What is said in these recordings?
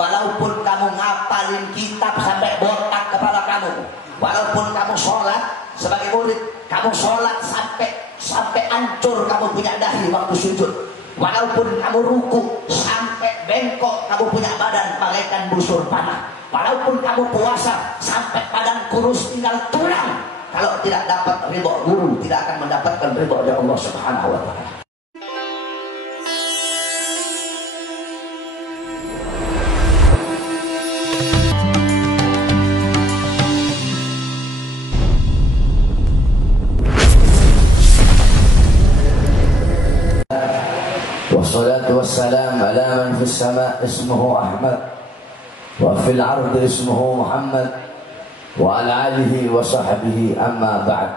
walaupun kamu ngapalin kitab sampai botak kepala kamu, walaupun kamu sholat sebagai murid, kamu sholat sampai hancur kamu punya dahi waktu sujud, walaupun kamu ruku sampai bengkok kamu punya badan bagaikan busur panah, walaupun kamu puasa sampai badan kurus tinggal tulang, kalau tidak dapat ridho guru, tidak akan mendapatkan ridho dari Allah Subhanahu wa Ta'ala. Wassalatu wassalam ala man fis sama' ismuhu Ahmad wa fil ard ismuhu Muhammad wa ala alihi wa sahbihi, amma ba'd.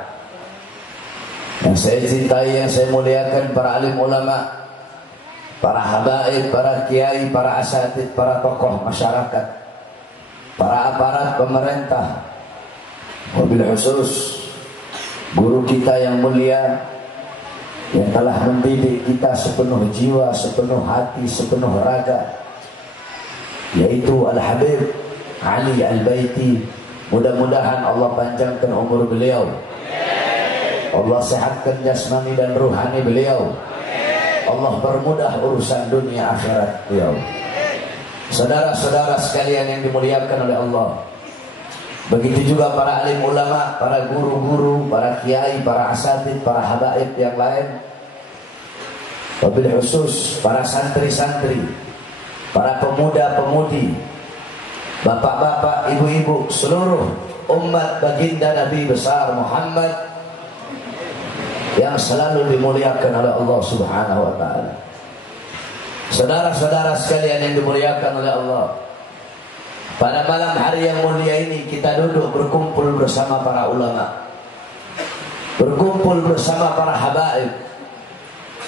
Yang saya cintai, yang saya muliakan, para alim ulama, para habaib, para kiai, para asatid, para tokoh masyarakat, para aparat pemerintah, wabil khusus guru kita yang mulia yang telah mendidik kita sepenuh jiwa, sepenuh hati, sepenuh raga, yaitu Al-Habib Ali Al-Baiti. Mudah-mudahan Allah panjangkan umur beliau, Allah sehatkan jasmani dan ruhani beliau, Allah permudah urusan dunia akhirat beliau. Saudara-saudara sekalian yang dimuliakan oleh Allah, begitu juga para alim ulama, para guru-guru, para kiai, para asatid, para habaib yang lain, wabil khusus para santri-santri, para pemuda-pemudi, bapak-bapak, ibu-ibu, seluruh umat baginda Nabi besar Muhammad yang selalu dimuliakan oleh Allah Subhanahu wa Ta'ala. Saudara-saudara sekalian yang dimuliakan oleh Allah, pada malam hari yang mulia ini kita duduk berkumpul bersama para ulama, berkumpul bersama para habaib,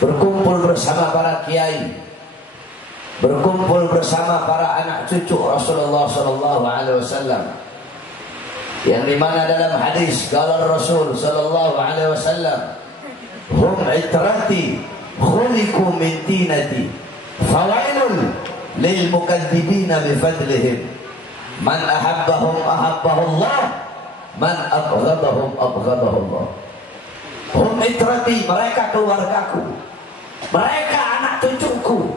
berkumpul bersama para kiai, berkumpul bersama para anak cucu Rasulullah sallallahu alaihi wasallam, yang dimana dalam hadis qala Rasul sallallahu alaihi wasallam, hum itrati khuliqu min tinati fawailun lil mukadzibina bi fadlihim, man ahabbahum ahabbahullah, man abghadahum abghadahullah. Hum itrati, mereka keluargaku, mereka anak cucuku,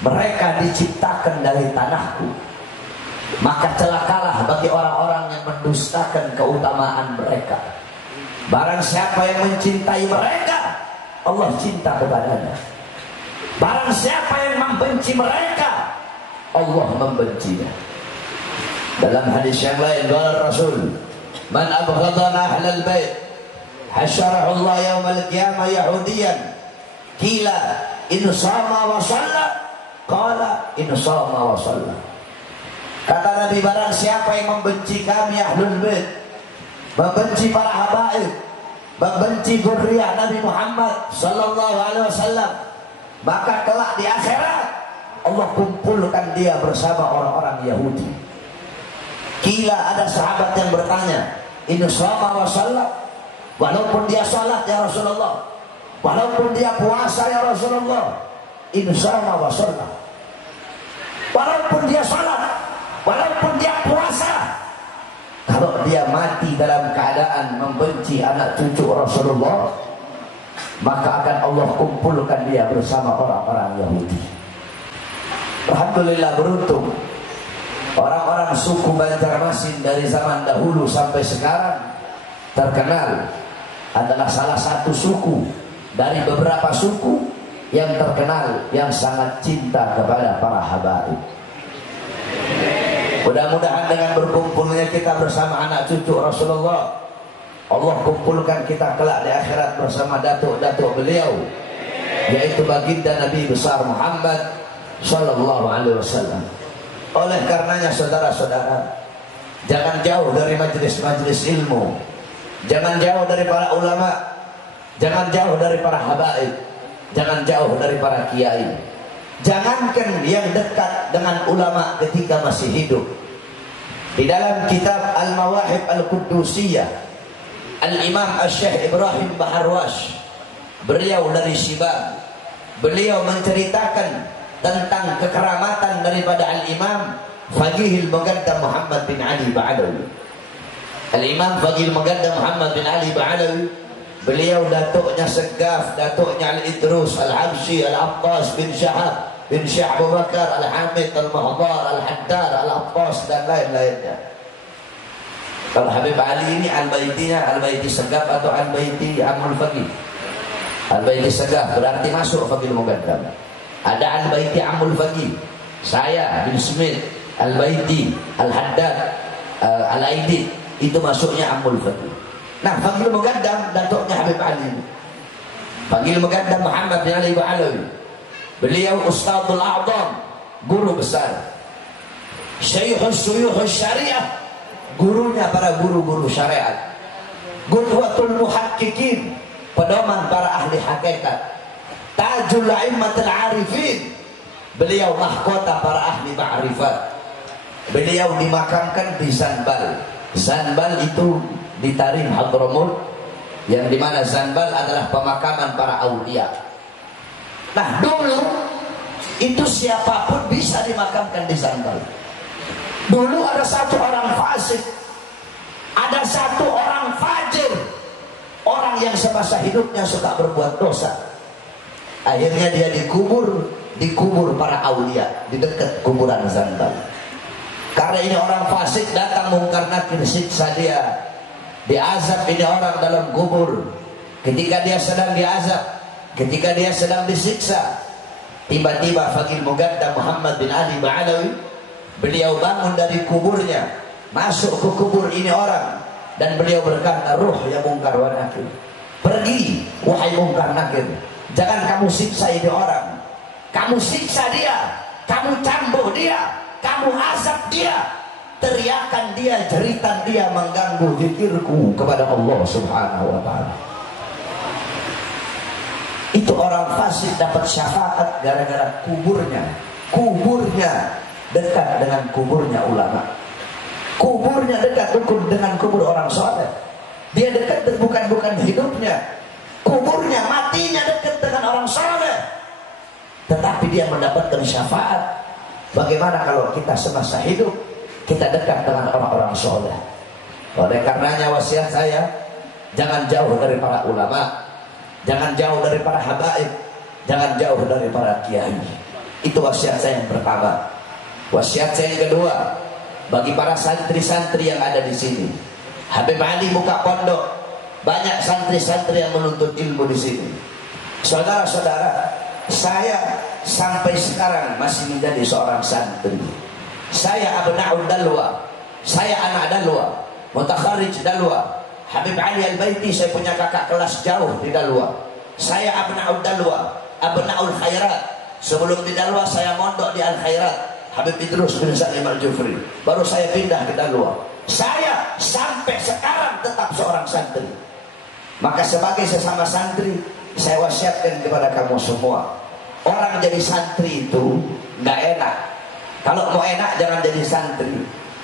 mereka diciptakan dari tanahku, maka celakalah bagi orang-orang yang mendustakan keutamaan mereka. Barang siapa yang mencintai mereka, Allah cinta kepadanya. Barang siapa yang membenci mereka, Allah membencinya. Dalam hadis yang lain, qala Rasul, man abghadana ahlal bait hasyarahu Allah yaumal qiyamah yahudiyan, qila in sama wa shalla, qala in sama wa shalla. Kata Nabi, barang siapa yang membenci kami ahlul bait, membenci para habaib, membenci zuriyah Nabi Muhammad sallallahu alaihi wasallam, maka kelak di akhirat Allah kumpulkan dia bersama orang-orang Yahudi. Kila, ada sahabat yang bertanya, in shoma wa shalla, walaupun dia salat ya Rasulullah, walaupun dia puasa ya Rasulullah, in shoma wa shalla, walaupun dia salat, walaupun dia puasa, kalau dia mati dalam keadaan membenci anak cucu Rasulullah, maka akan Allah kumpulkan dia bersama orang-orang Yahudi. Alhamdulillah, beruntung orang-orang suku Banjarmasin dari zaman dahulu sampai sekarang terkenal adalah salah satu suku dari beberapa suku yang terkenal yang sangat cinta kepada para habaib. Mudah-mudahan dengan berkumpulnya kita bersama anak cucu Rasulullah, Allah kumpulkan kita kelak di akhirat bersama datuk-datuk beliau, yaitu baginda Nabi besar Muhammad sallallahu alaihi wasallam. Oleh karenanya saudara-saudara, jangan jauh dari majelis-majelis ilmu, jangan jauh dari para ulama, jangan jauh dari para habaib, jangan jauh dari para kiai. Jangankan yang dekat dengan ulama ketika masih hidup. Di dalam kitab Al-Mawahib Al-Quddusiyah, Al-Imam Al-Syekh Ibrahim Baharwash, beliau dari Shibab, beliau menceritakan tentang kekeramatan daripada Al-Imam Faqihil Muqaddam Muhammad bin Ali Ba'alawi. Al-Imam Faqihil Muqaddam Muhammad bin Ali Ba'alawi, beliau datuknya Segaf, datuknya Al-Idrus, Al-Habsyi, Al-Attas bin Syahab bin Syekh Abu Bakar, Al-Hamid, Al-Mahdar, Al-Haddar, Al-Attas dan lain-lainnya. Kalau Habib Ali ini Al-Baitinya Al-Baiti Segaf atau Al-Baiti Amul Faqih? Al-Baiti Segaf berarti masuk Faqihil Muqaddam. Ada Al-Baiti Amul Faqih, saya bin Smith, Al-Baiti, Al-Haddad, Al-Aidid, itu masuknya Amul Faqih. Nah, Faqihil Muqaddam datuknya Habib Ali. Faqihil Muqaddam Muhammad bin Ali Ba'alawi, beliau Ustadzul A'zam, guru besar, Syekhus Syuyuhus Syariah, gurunya para guru-guru syariat, Qudwatul Muhaqqiqin, pedoman para ahli hakikat, Tajul A'immatul Arifin, beliau mahkota para ahli ma'rifat. Beliau dimakamkan di Zanbal. Zanbal itu di Tarim Hadramut, yang dimana Zanbal adalah pemakaman para aulia. Nah, dulu itu siapapun bisa dimakamkan di Zanbal. Dulu ada satu orang fasik, ada satu orang fajir, orang yang semasa hidupnya suka berbuat dosa. Akhirnya dia dikubur para aulia di dekat kuburan Zanbal. Karena ini orang fasik, datang Mungkar Nakir siksa dia, diazab ini orang dalam kubur. Ketika dia sedang diazab, ketika dia sedang disiksa, tiba-tiba Faqihil Muqaddam Muhammad bin Ali Ba'alawi, beliau bangun dari kuburnya, masuk ke kubur ini orang, dan beliau berkata, ruh ya Mungkar wa Nakir, pergi wahai Mungkar Nakir, jangan kamu siksa ini orang. Kamu siksa dia, kamu cambuk dia, kamu azab dia, teriakan dia, jeritan dia mengganggu zikirku kepada Allah Subhanahu wa ta'ala. Itu orang fasik dapat syafaat gara-gara kuburnya dekat dengan kuburnya ulama, kuburnya dekat dengan kubur orang soleh. Dia dekat bukan hidupnya, kuburnya matinya dekat dengan orang soleh, tetapi dia mendapatkan syafaat. Bagaimana kalau kita semasa hidup kita dekat dengan orang-orang soleh? Oleh karenanya wasiat saya, jangan jauh dari para ulama, jangan jauh dari para habaib, jangan jauh dari para kiai. Itu wasiat saya yang pertama. Wasiat saya yang kedua, bagi para santri-santri yang ada di sini, Habib Ali buka pondok, banyak santri-santri yang menuntut ilmu di sini. Saudara-saudara, saya sampai sekarang masih menjadi seorang santri. Saya abna'ud dalwa, saya anak dalwa, mutakharij dalwa. Habib Ali Al-Baiti saya punya kakak kelas jauh di dalwa. Saya abna'ud dalwa, abna'ul khairat. Sebelum di dalwa saya mondok di Al-Khairat, Habib Idrus bin Salim Al-Jufri. Baru saya pindah ke dalwa. Saya sampai sekarang tetap seorang santri. Maka sebagai sesama santri, saya wasiatkan kepada kamu semua, orang jadi santri itu nggak enak. Kalau mau enak jangan jadi santri.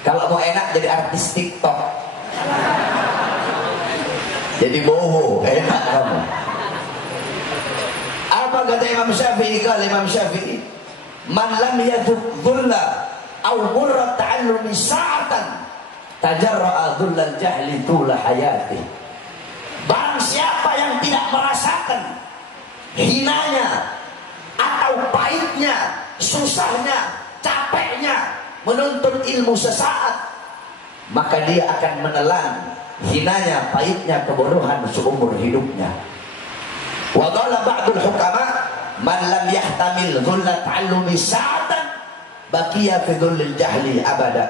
Kalau mau enak jadi artis TikTok. Jadi boho, enak kamu. Apa kata Imam Syafi'i? Kalau Imam Syafi'i, man lam yadhuk dhulla aw murra ta'allumi sa'atan tajarra'a dhullal jahli tula hayati. Barang siapa yang tidak merasakan hinanya atau pahitnya, susahnya, capeknya menuntut ilmu sesaat, maka dia akan menelan hinanya, pahitnya kebodohan seumur hidupnya. Wa qala ba'dul hukama man lam yahtamil dhulla ta'allumi sa'atan baqiya fi dhullil jahli abada.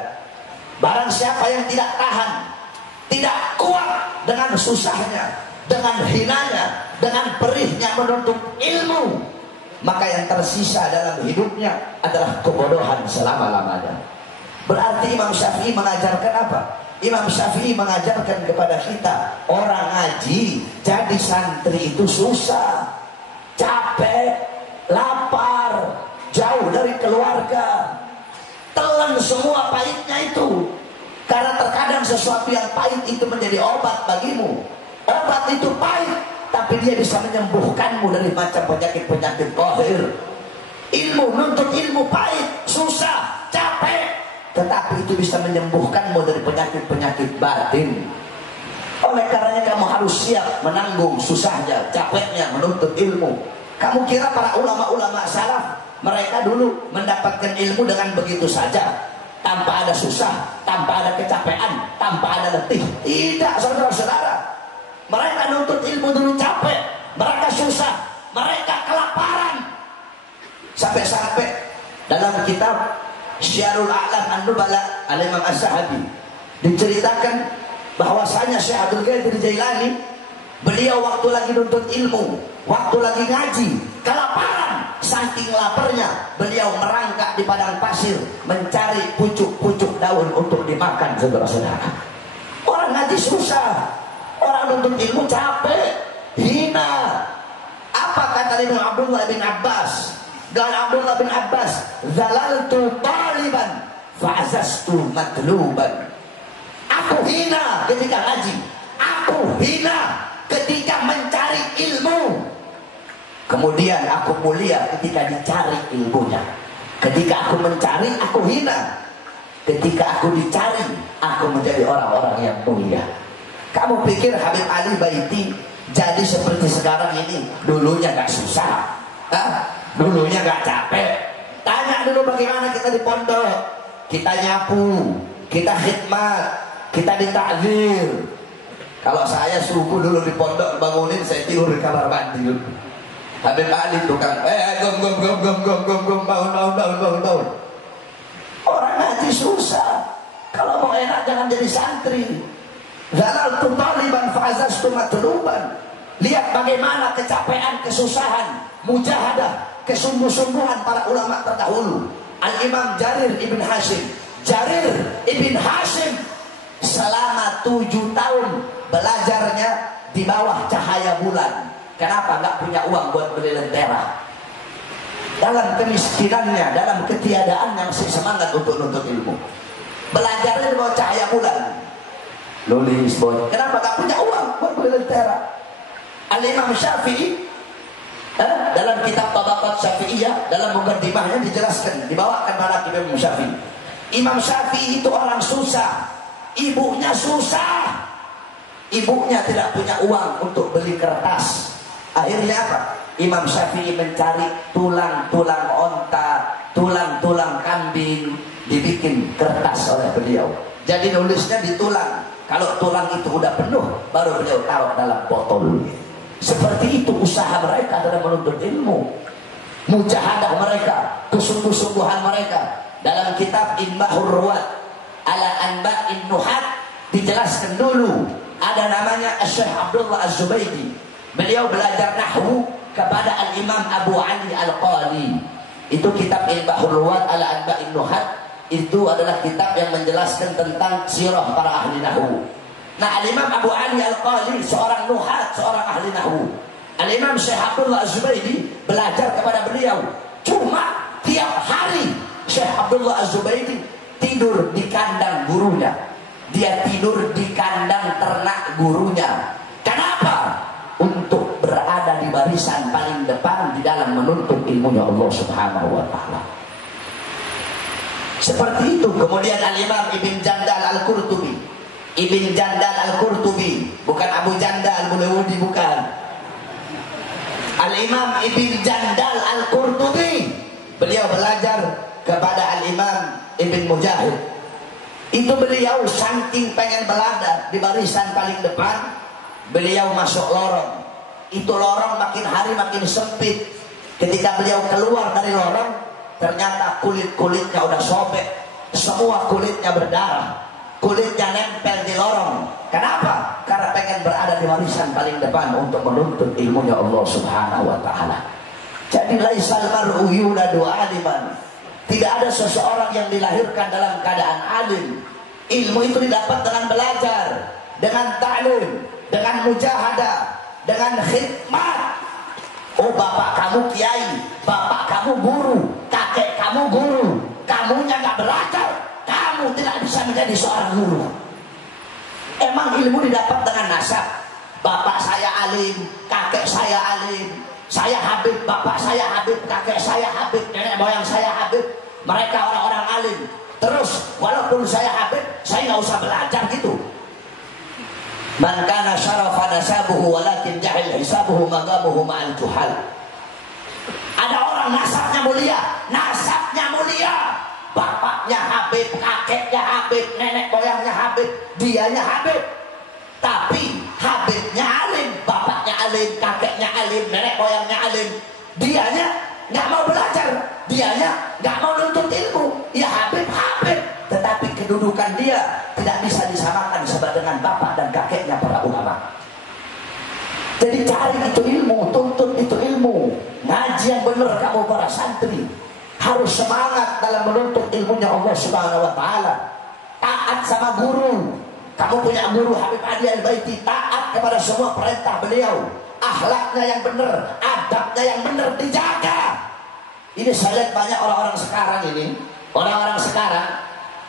Barang siapa yang tidak tahan, tidak kuat dengan susahnya, dengan hinanya, dengan perihnya menuntut ilmu, maka yang tersisa dalam hidupnya adalah kebodohan selama-lamanya. Berarti Imam Syafi'i mengajarkan apa? Imam Syafi'i mengajarkan kepada kita, orang ngaji jadi santri itu susah, capek, lapar, jauh dari keluarga, telan semua pahitnya itu. Karena terkadang sesuatu yang pahit itu menjadi obat bagimu. Obat itu pahit, tapi dia bisa menyembuhkanmu dari macam penyakit-penyakit qahir. Ilmu, nuntut ilmu pahit, susah, capek, tetapi itu bisa menyembuhkanmu dari penyakit-penyakit batin. Oleh karenanya kamu harus siap menanggung susahnya, capeknya menuntut ilmu. Kamu kira para ulama-ulama salaf, mereka dulu mendapatkan ilmu dengan begitu saja, tanpa ada susah, tanpa ada kecapean, tanpa ada letih? Tidak, saudara-saudara. Mereka nuntut ilmu dulu capek, mereka susah, mereka kelaparan. Sampai-sampai dalam kitab Syiarul A'lam An-Nubala Al-Imam Az-Zahabi diceritakan bahwasanya Syekh Abdul Qadir Jailani, beliau waktu lagi nuntut ilmu, waktu lagi ngaji, kelaparan, saking laparnya beliau merangkak di padang pasir mencari pucuk-pucuk daun untuk dimakan, saudara-saudara. Orang ngaji susah, orang nuntut ilmu capek, hina. Apa kata Ibnu Abdullah bin Abbas? Dan Abdullah bin Abbas, zalaltu taliban fa'azastu matluban. Aku hina ketika ngaji, aku hina ketika mencari ilmu. Kemudian aku mulia ketika dicari ilmunya. Ketika aku mencari, aku hina. Ketika aku dicari, aku menjadi orang-orang yang mulia. Kamu pikir Habib Ali Baiti jadi seperti sekarang ini dulunya gak susah? Hah? Dulunya gak capek? Tanya dulu bagaimana kita di pondok. Kita nyapu, kita khidmat, kita ditakzir. Kalau saya subuh dulu di pondok bangunin, saya tidur di kamar mandi dulu. Habib Ali tukang gom bangun. Orang ngaji susah. Kalau mau enak jangan jadi santri. Zalaltu taliban fa'azastu matluban. Lihat bagaimana kecapean, kesusahan, mujahadah, kesungguh-sungguhan para ulama terdahulu. Al-Imam Jarir ibn Hashim. Jarir ibn Hashim selama 7 tahun belajarnya di bawah cahaya bulan. Kenapa? Gak punya uang buat beli lentera. Dalam kemiskinannya, dalam ketiadaannya masih semangat untuk nuntut ilmu. Belajarnya di bawah cahaya bulan. Nulis boy. Kenapa? Gak punya uang buat beli lentera. Al-Imam Syafi'i dalam kitab Tabaqat Syafi'iyah, dalam mukaddimahnya dijelaskan, dibawakan manaqib Imam Syafi'i. Imam Syafi'i itu orang susah, ibunya susah, ibunya tidak punya uang untuk beli kertas. Akhirnya apa? Imam Syafi'i mencari tulang-tulang onta, tulang-tulang kambing, dibikin kertas oleh beliau. Jadi nulisnya di tulang. Kalau tulang itu udah penuh, baru beliau taruh dalam botol. Seperti itu usaha mereka dalam menuntut ilmu, mujahadah mereka, kesungguh-sungguhan mereka. Dalam kitab Inbahur Ruwat ala Anba'in Nuhat dijelaskan dulu ada namanya Syekh Abdullah Az-Zubaydi. Beliau belajar nahwu kepada Al-Imam Abu Ali Al-Qali. Itu kitab Inbahur Ruwat ala Anba'in Nuhat. Itu adalah kitab yang menjelaskan tentang sirah para ahli nahwu. Nah, Al-Imam Abu Ali Al-Qali seorang nuhat, seorang ahli nahwu. Al-Imam Syekh Abdullah Az-Zubaydi belajar kepada beliau. Cuma tiap hari Syekh Abdullah Az-Zubaydi tidur di kandang gurunya. Dia tidur di kandang ternak gurunya. Kenapa? Untuk berada di barisan paling depan di dalam menuntut ilmunya Allah Subhanahu wa ta'ala. Seperti itu. Kemudian Al-Imam Ibn Jandal Al-Qurtubi. Ibn Jandal Al-Qurtubi, bukan Abu Jandal Mulewudi, bukan. Al-Imam Ibn Jandal Al-Qurtubi, beliau belajar kepada Al-Imam Ibn Mujahid. Itu beliau saking pengen berada di barisan paling depan, beliau masuk lorong. Itu lorong makin hari makin sempit. Ketika beliau keluar dari lorong, ternyata kulit-kulitnya udah sobek, semua kulitnya berdarah. Kulitnya nempel di lorong. Kenapa? Karena pengen berada di barisan paling depan untuk menuntut ilmunya Allah Subhanahu wa ta'ala. Jadi laisal mar'u yuladu aliman. Tidak ada seseorang yang dilahirkan dalam keadaan alim. Ilmu itu didapat dengan belajar, dengan ta'lim, dengan mujahadah, dengan khidmat. Oh, bapak kamu kiai, bapak kamu guru, kakek kamu guru, kamunya gak belajar, kamu tidak bisa menjadi seorang guru. Emang ilmu didapat dengan nasab? Bapak saya alim, kakek saya alim, Saya Habib, bapak saya Habib, kakek saya Habib, nenek moyang saya Habib. Mereka orang-orang alim. Terus walaupun saya Habib, saya nggak usah belajar gitu. Man kana syarafa nasabuhu walakin jahil hisabuhu magamuhu ma'al juhal. Ada orang nasabnya mulia, bapaknya Habib, kakeknya Habib, nenek moyangnya Habib, dianya Habib. Tapi Habibnya alim, bapaknya alim, kakeknya alim, nenek moyangnya alim. Dianya nggak mau belajar, dianya nggak mau nuntut ilmu. Ya Habib, tetapi kedudukan dia tidak bisa disamakan dengan bapak dan kakeknya para ulama. Jadi cari itu ilmu, tuntut itu ilmu. Ngaji yang benar kamu para santri. Harus semangat dalam menuntut ilmunya Allah Subhanahu wa taala. Taat sama guru. Kamu punya guru Habib Adi Al-Baiti, taat kepada semua perintah beliau. Akhlaknya yang benar, adabnya yang benar dijaga. Ini saya lihat banyak orang-orang sekarang ini. Orang-orang sekarang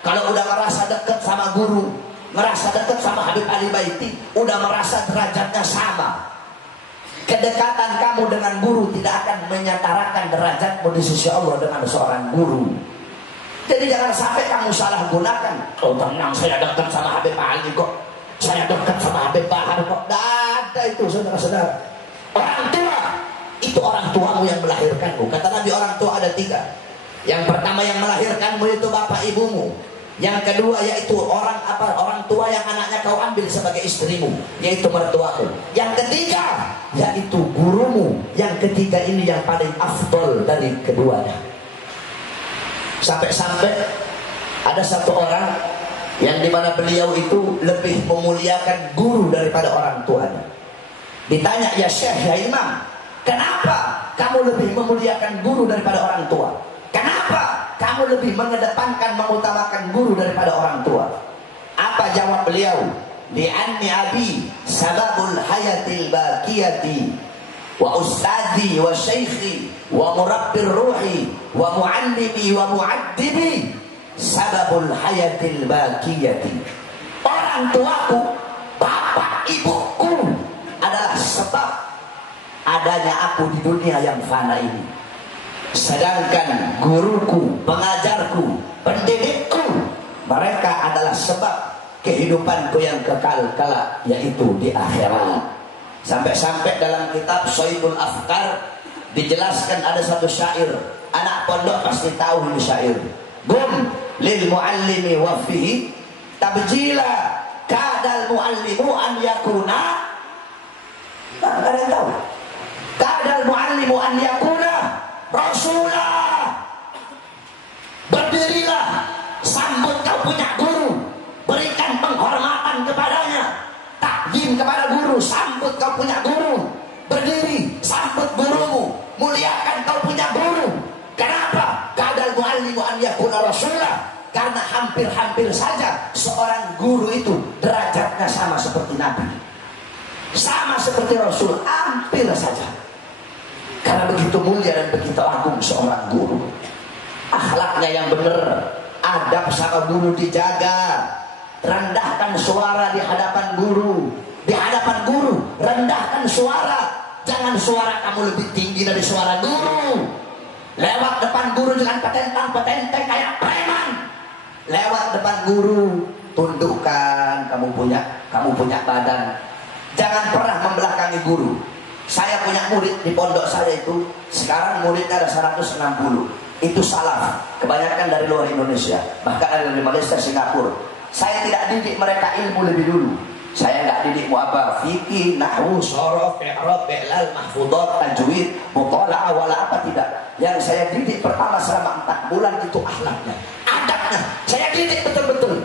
kalau udah merasa dekat sama guru, merasa dekat sama Habib Ali Baiti, udah merasa derajatnya sama. Kedekatan kamu dengan guru tidak akan menyetarakan derajatmu di sisi Allah dengan seorang guru. Jadi jangan sampai kamu salah gunakan. Oh tenang, saya dekat sama Habib Ali kok, saya dekat sama Habib Bahar kok. Tidak ada itu saudara-saudara. Orang tua, itu orang tuamu yang melahirkanmu. Kata Nabi orang tua ada 3. Yang pertama yang melahirkanmu itu bapak ibumu. Yang kedua yaitu orang tua yang anaknya kau ambil sebagai istrimu, yaitu mertuaku. Yang ketiga yaitu gurumu. Yang ketiga ini yang paling afdol dari keduanya. Sampai-sampai ada satu orang yang dimana beliau itu lebih memuliakan guru daripada orang tuanya. Ditanya, ya Syekh, ya Imam, kenapa kamu lebih memuliakan guru daripada orang tua? Kenapa kamu lebih mengedepankan, mengutamakan guru daripada orang tua? Apa jawab beliau? Li'anni abi sababul hayatil baqiyati wa ustadzi wa syaikhi wa murabbir ruhi wa muallimi wa muaddibi sababul hayatil baqiyati. Orang tuaku, bapak ibuku adalah sebab adanya aku di dunia yang fana ini. Sedangkan guruku, pengajarku, pendidikku, mereka adalah sebab kehidupanku yang kekal kelak, yaitu di akhirat. Sampai-sampai dalam kitab Shaibul Afkar dijelaskan ada satu syair. Anak pondok pasti tahu ini syair. Gum lil muallimi wa fihi tabjila kadal muallimu an yakuna. Ada yang tahu? Kadal muallimu an yakuna Rasulullah. Berdirilah, sambut kau punya guru, berikan penghormatan kepadanya, takdim kepada guru, sambut kau punya guru. Berdiri, sambut gurumu, muliakan kau punya guru. Kenapa? Kadal muallimu an yakuna Rasulullah. Karena hampir-hampir saja seorang guru itu derajatnya sama seperti Nabi, sama seperti Rasul, hampir saja. Karena begitu mulia dan begitu agung seorang guru. Akhlaknya yang benar, adab sama guru dijaga. Rendahkan suara di hadapan guru. Di hadapan guru, rendahkan suara. Jangan suara kamu lebih tinggi dari suara guru. Lewat depan guru dengan petentang-petenteng kayak preman. Lewat depan guru, tundukkan, kamu punya badan. Jangan pernah membelakangi guru. Saya punya murid di pondok saya itu, sekarang muridnya ada 160. Itu salah, kebanyakan dari luar Indonesia, bahkan ada dari Malaysia, Singapura. Saya tidak didik mereka ilmu lebih dulu. Saya nggak didik mau apa, fikih, nahwu, shorof, i'rab, i'lal, mahfudat, tajwid, muthala'ah, wala apa tidak. Yang saya didik pertama selama 4 bulan itu akhlaknya, adabnya. Saya didik betul-betul.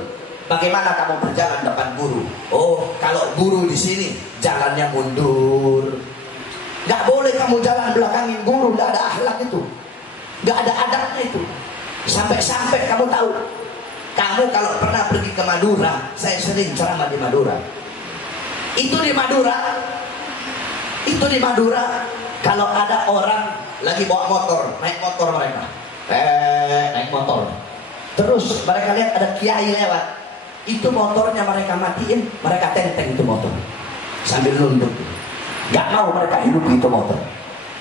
Bagaimana kamu berjalan depan guru? Oh, kalau guru di sini jalannya mundur. Gak boleh kamu jalan belakangin guru, gak ada akhlak itu, gak ada adabnya itu. Sampai-sampai kamu tahu, kamu kalau pernah pergi ke Madura, saya sering ceramah di Madura. Itu di Madura, kalau ada orang lagi bawa motor, naik motor mereka, naik motor. Terus mereka lihat ada kiai lewat, itu motornya mereka matiin, mereka tenteng itu motor sambil nunduk. Gak mau mereka hidup itu motor.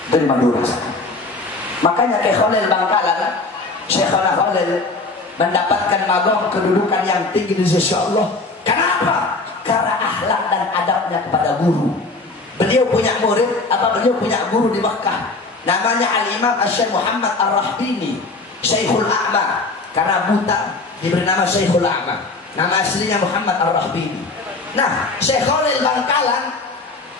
dari Madura sana. Makanya Syekh Khalil Bangkalan, Syekh Khalil mendapatkan magong kedudukan yang tinggi di sisi Allah. Kenapa? Karena akhlak dan adabnya kepada guru. Beliau punya murid, beliau punya guru di Makkah. Namanya Al-Imam Syekh Muhammad Ar-Rahbini, Syekhul A'ma. Karena buta diberi nama Syekhul A'ma. Nama aslinya Muhammad Ar-Rahbini. Nah, Syekh Khalil Bangkalan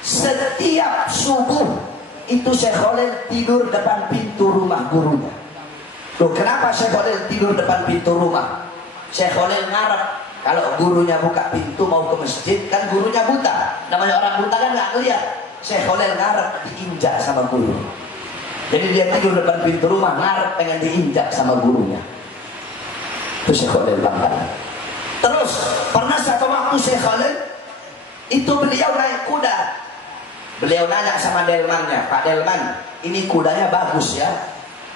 setiap subuh itu Syekh Khalil tidur depan pintu rumah gurunya. Loh, kenapa Syekh Khalil tidur depan pintu rumah? Syekh Khalil ngarep kalau gurunya buka pintu mau ke masjid, kan gurunya buta. Namanya orang buta kan nggak ngeliat. Syekh Khalil ngarep diinjak sama guru. Jadi dia tidur depan pintu rumah, ngarep pengen diinjak sama gurunya. Itu Syekh Khalil Bangkalan. Terus pernah satu waktu Syekh Khalil itu beliau naik kuda. Beliau nanya sama delmannya, Pak Delman, ini kudanya bagus ya.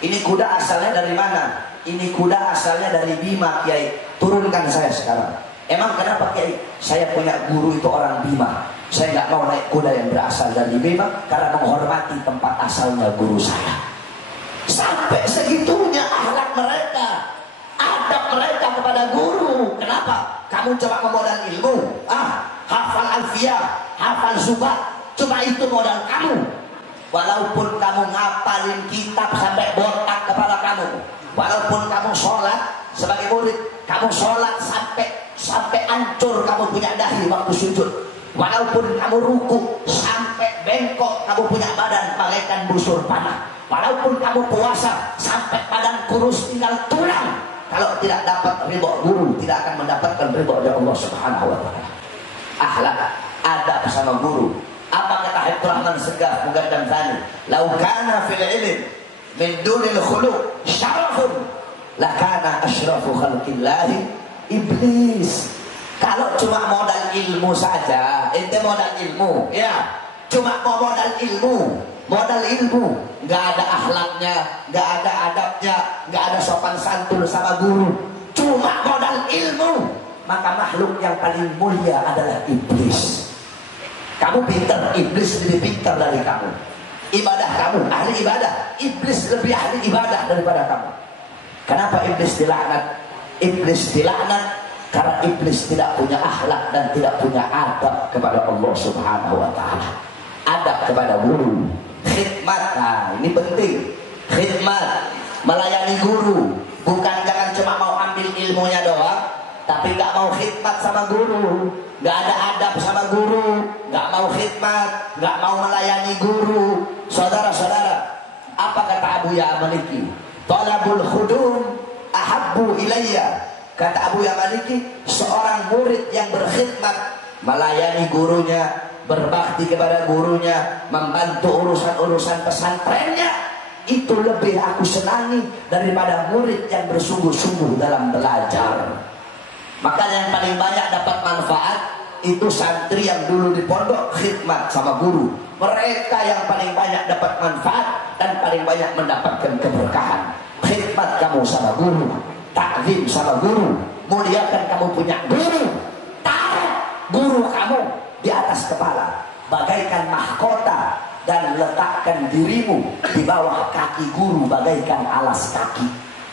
Ini kuda asalnya dari mana? Ini kuda asalnya dari Bima, Kiai. Turunkan saya sekarang. Emang kenapa, Kiai? Saya punya guru itu orang Bima. Saya nggak mau naik kuda yang berasal dari Bima karena menghormati tempat asalnya guru saya. Sampai segitunya akhlak mereka, adab mereka kepada guru. Kenapa? Kamu coba memodal ilmu, hafal alfiyah, hafal zubat. Cuma itu modal kamu. Walaupun kamu ngapalin kitab sampai botak kepala kamu, walaupun kamu sholat sebagai murid, kamu sholat sampai hancur kamu punya dahi waktu sujud, walaupun kamu ruku sampai bengkok kamu punya badan bagaikan busur panah, walaupun kamu puasa sampai badan kurus tinggal tulang, kalau tidak dapat ridho guru, tidak akan mendapatkan ridho dari Allah Subhanahu wa Ta'ala. Akhlak, adab sama guru. Apa kata Habib Rahman Segaf Mugaddam Tsani? "Lau kana fil ilm min dunil khuluq syarafun lakana asyrafu khalqillahi iblis." Kalau cuma modal ilmu saja, ente modal ilmu, ya, cuma mau modal ilmu, nggak ada akhlaknya, nggak ada adabnya, nggak ada sopan santun sama guru, cuma modal ilmu, maka makhluk yang paling mulia adalah iblis. Kamu pintar, iblis lebih pintar dari kamu. Ibadah kamu, ahli ibadah, iblis lebih ahli ibadah daripada kamu. Kenapa iblis dilaknat? Iblis dilaknat karena iblis tidak punya akhlak dan tidak punya adab kepada Allah Subhanahu wa Ta'ala. Adab kepada guru, khidmat, ini penting. Khidmat, melayani guru, bukan jangan cuma mau ambil ilmunya doang, tapi nggak mau khidmat sama guru, nggak ada adab sama guru, nggak mau khidmat, nggak mau melayani guru. Saudara-saudara, apa kata Abu Ya Maliki? Talabul khudum ahabbu ilayya. Kata Abu Ya Maliki, seorang murid yang berkhidmat, melayani gurunya, berbakti kepada gurunya, membantu urusan-urusan pesantrennya, itu lebih aku senangi daripada murid yang bersungguh-sungguh dalam belajar. Maka yang paling banyak dapat manfaat itu santri yang dulu di pondok khidmat sama guru. Mereka yang paling banyak dapat manfaat dan paling banyak mendapatkan keberkahan. Khidmat kamu sama guru, takzim sama guru, muliakan kamu punya guru, taruh guru kamu di atas kepala bagaikan mahkota dan letakkan dirimu di bawah kaki guru bagaikan alas kaki.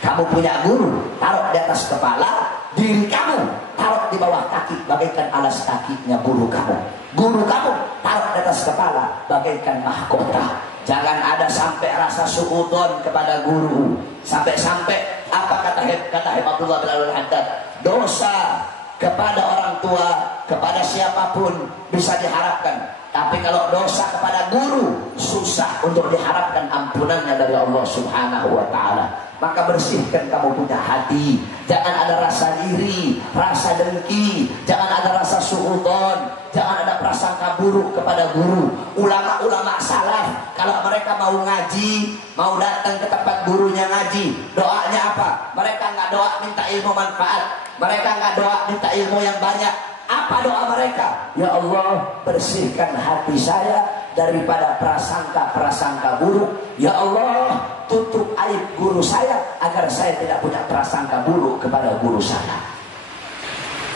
Kamu punya guru, taruh di atas kepala, diri kamu taruh di bawah kaki bagaikan alas kakinya guru kamu. Guru kamu taruh di atas kepala bagaikan mahkota. Jangan ada sampai rasa suudon kepada guru. Sampai-sampai apa kata Habib Abdullah bin Al-Haddad, dosa kepada orang tua, kepada siapapun bisa diharapkan. Tapi kalau dosa kepada guru, susah untuk diharapkan ampunannya dari Allah Subhanahu wa Ta'ala. Maka bersihkan kamu punya hati. Jangan ada rasa iri, rasa dengki, jangan ada rasa suudon, jangan ada prasangka buruk kepada guru. Ulama-ulama salaf, kalau mereka mau ngaji, mau datang ke tempat gurunya ngaji, doanya apa? Mereka nggak doa minta ilmu manfaat, mereka nggak doa minta ilmu yang banyak. Apa doa mereka? Ya Allah, bersihkan hati saya daripada prasangka-prasangka buruk. Ya Allah, tutup aib guru saya agar saya tidak punya prasangka buruk kepada guru saya.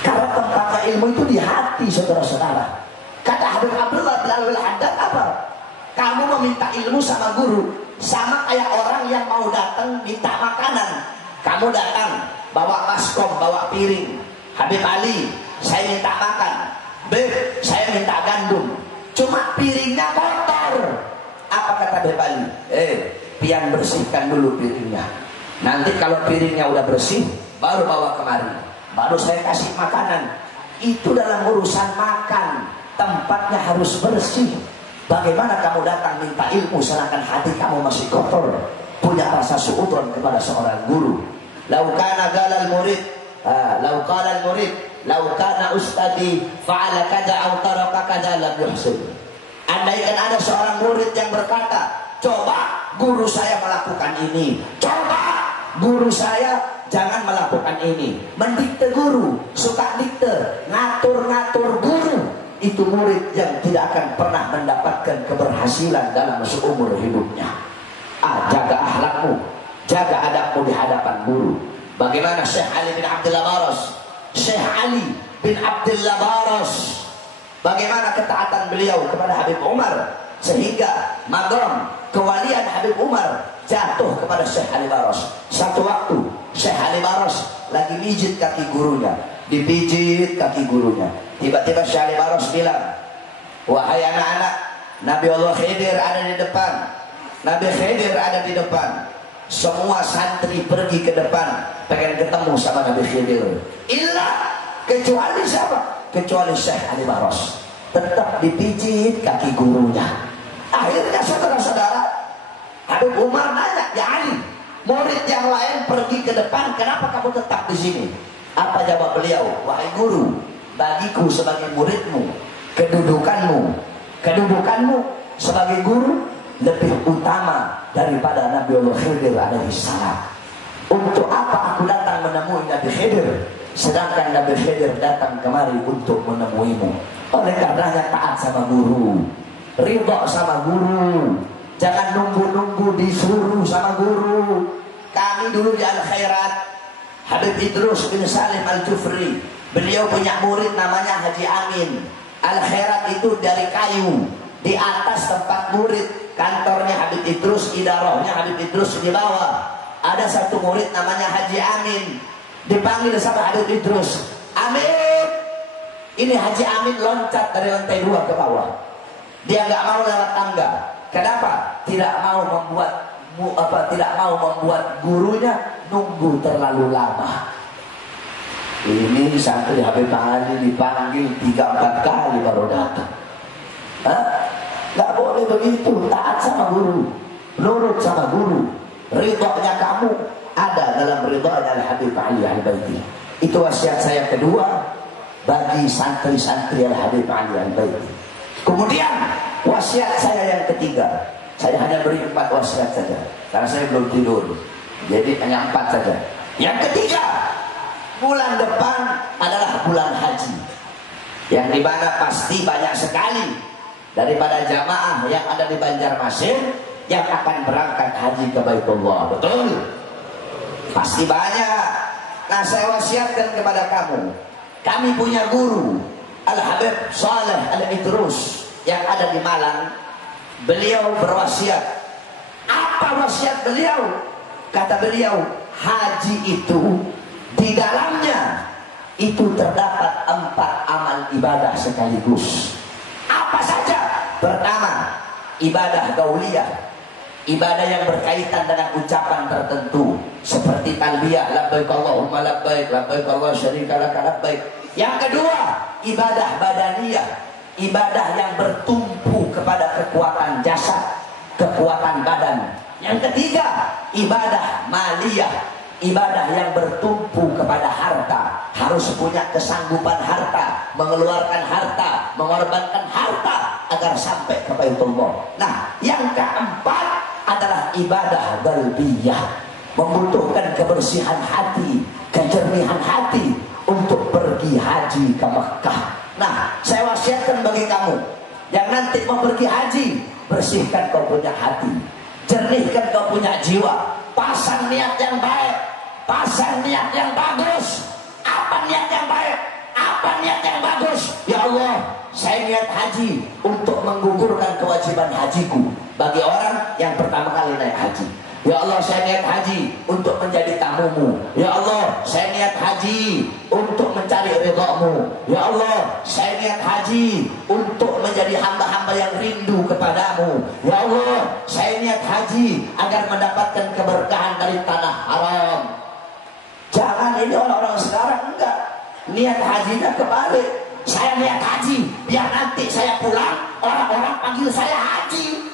Karena tempatnya ilmu itu di hati, saudara-saudara. Kata Habib Abdullah bin Al-Haddad apa? Kamu meminta ilmu sama guru, sama kayak orang yang mau datang minta makanan. Kamu datang bawa baskom, bawa piring. Habib Ali, saya minta makan. Beb, saya minta gandum. Cuma piringnya kotor. Apa kata Habib Ali? Pian bersihkan dulu piringnya. Nanti kalau piringnya udah bersih, baru bawa kemari. Baru saya kasih makanan. Itu dalam urusan makan, tempatnya harus bersih. Bagaimana kamu datang minta ilmu sedangkan hati kamu masih kotor, punya rasa suudzon kepada seorang guru? Laukana galal murid, laukana murid, laukana ustadi fa'ala kada au taraka kada lam yuhsin. Andaikan ada seorang murid yang berkata, coba guru saya melakukan ini, coba guru saya jangan melakukan ini. Mendikte guru, suka dikte, ngatur-ngatur guru. Itu murid yang tidak akan pernah mendapatkan keberhasilan dalam seumur hidupnya. Jaga akhlakmu, jaga adabmu di hadapan guru. Bagaimana Syekh Ali bin Abdullah Baras? Syekh Ali bin Abdullah Baras, bagaimana ketaatan beliau kepada Habib Umar, sehingga magam kewalian Habib Umar jatuh kepada Syekh Ali Baras. Satu waktu Syekh Ali Baras lagi pijit kaki gurunya, dipijit kaki gurunya. Tiba-tiba Syekh Ali Baras bilang, wahai anak-anak, Nabi Allah Khidir ada di depan. Nabi Khidir ada di depan. Semua santri pergi ke depan, pengen ketemu sama Nabi Khidir. Kecuali siapa? Kecuali Syekh Ali Baras. Tetap dipijit kaki gurunya. Akhirnya saudara-saudara, Habib Umar nanya, ya Ali, murid yang lain pergi ke depan, kenapa kamu tetap di sini? Apa jawab beliau? Wahai guru, bagiku sebagai muridmu, kedudukanmu sebagai guru lebih utama daripada Nabi Allah Khidir alaihi salam. Untuk apa aku datang menemui Nabi Khidir, sedangkan Nabi Khidir datang kemari untuk menemuimu? Oleh karenanya taat sama guru, ridho sama guru, jangan nunggu-nunggu disuruh sama guru. Kami dulu di Al-Khairat, Habib Idrus bin Salim Al-Jufri, beliau punya murid namanya Haji Amin. Al-Khairat itu dari kayu, di atas tempat murid, kantornya Habib Idrus, idarahnya Habib Idrus di bawah. Ada satu murid namanya Haji Amin, dipanggil sama Habib Idrus, Amin. Ini Haji Amin loncat dari lantai 2 ke bawah. Dia nggak mau lewat tangga. Kenapa? Tidak mau membuat gurunya nunggu terlalu lama. Ini santri Habib Ali dipanggil 3-4 kali baru datang. Nggak boleh begitu. Taat sama guru, nurut sama guru. Ridhonya kamu ada dalam ridhonya Habib Ali Al-Baiti. Itu wasiat saya kedua bagi santri-santri Habib Ali Al-Baiti. Kemudian wasiat saya yang ketiga, saya hanya beri 4 wasiat saja karena saya belum tidur, jadi hanya 4 saja. Yang ketiga, bulan depan adalah bulan haji, yang dimana pasti banyak sekali daripada jamaah yang ada di Banjarmasin yang akan berangkat haji ke Baitullah. Betul? Pasti banyak. Nah, saya wasiatkan kepada kamu, kami punya guru Al-Habib Saleh Al-Idrus yang ada di Malang. Beliau berwasiat. Apa wasiat beliau? Kata beliau, haji itu di dalamnya itu terdapat 4 amal ibadah sekaligus. Apa saja? Pertama, ibadah gauliyah, ibadah yang berkaitan dengan ucapan tertentu seperti talbiyah, labbaik Allahumma labbaik, labbaik Allah syarika laka labbaik. Yang kedua, ibadah badaniyah, ibadah yang bertumpu kepada kekuatan jasad, kekuatan badan. Yang ketiga, ibadah maliyah, ibadah yang bertumpu kepada harta, harus punya kesanggupan harta, mengeluarkan harta, mengorbankan harta agar sampai ke Baitullah. Nah, yang keempat adalah ibadah qalbiyah, membutuhkan kebersihan hati, kejernihan hati untuk pergi haji ke Mekah. Nah, saya wasiatkan bagi kamu yang nanti mau pergi haji, bersihkan kau punya hati, jernihkan kau punya jiwa, pasang niat yang baik, pasang niat yang bagus. Apa niat yang baik? Apa niat yang bagus? Ya Allah, saya niat haji untuk menggugurkan kewajiban hajiku bagi orang yang pertama kali naik haji. Ya Allah, saya niat haji untuk menjadi tamumu. Ya Allah, saya niat haji untuk mencari ridhamu. Ya Allah, saya niat haji untuk menjadi hamba-hamba yang rindu kepadamu. Ya Allah, saya niat haji agar mendapatkan keberkahan dari tanah haram. Jangan ini orang-orang sekarang enggak. Niat hajinya kebalik. Saya niat haji biar nanti saya pulang orang-orang panggil saya haji.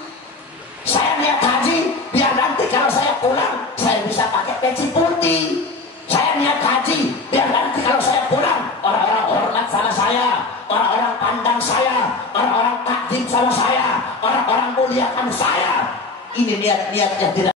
Saya niat haji biar nanti kalau saya pulang saya bisa pakai peci putih. Saya niat haji biar nanti kalau saya pulang orang-orang hormat sama saya, orang-orang pandang saya, orang-orang takdim sama saya, orang-orang muliakan saya. Ini niat-niat yang tidak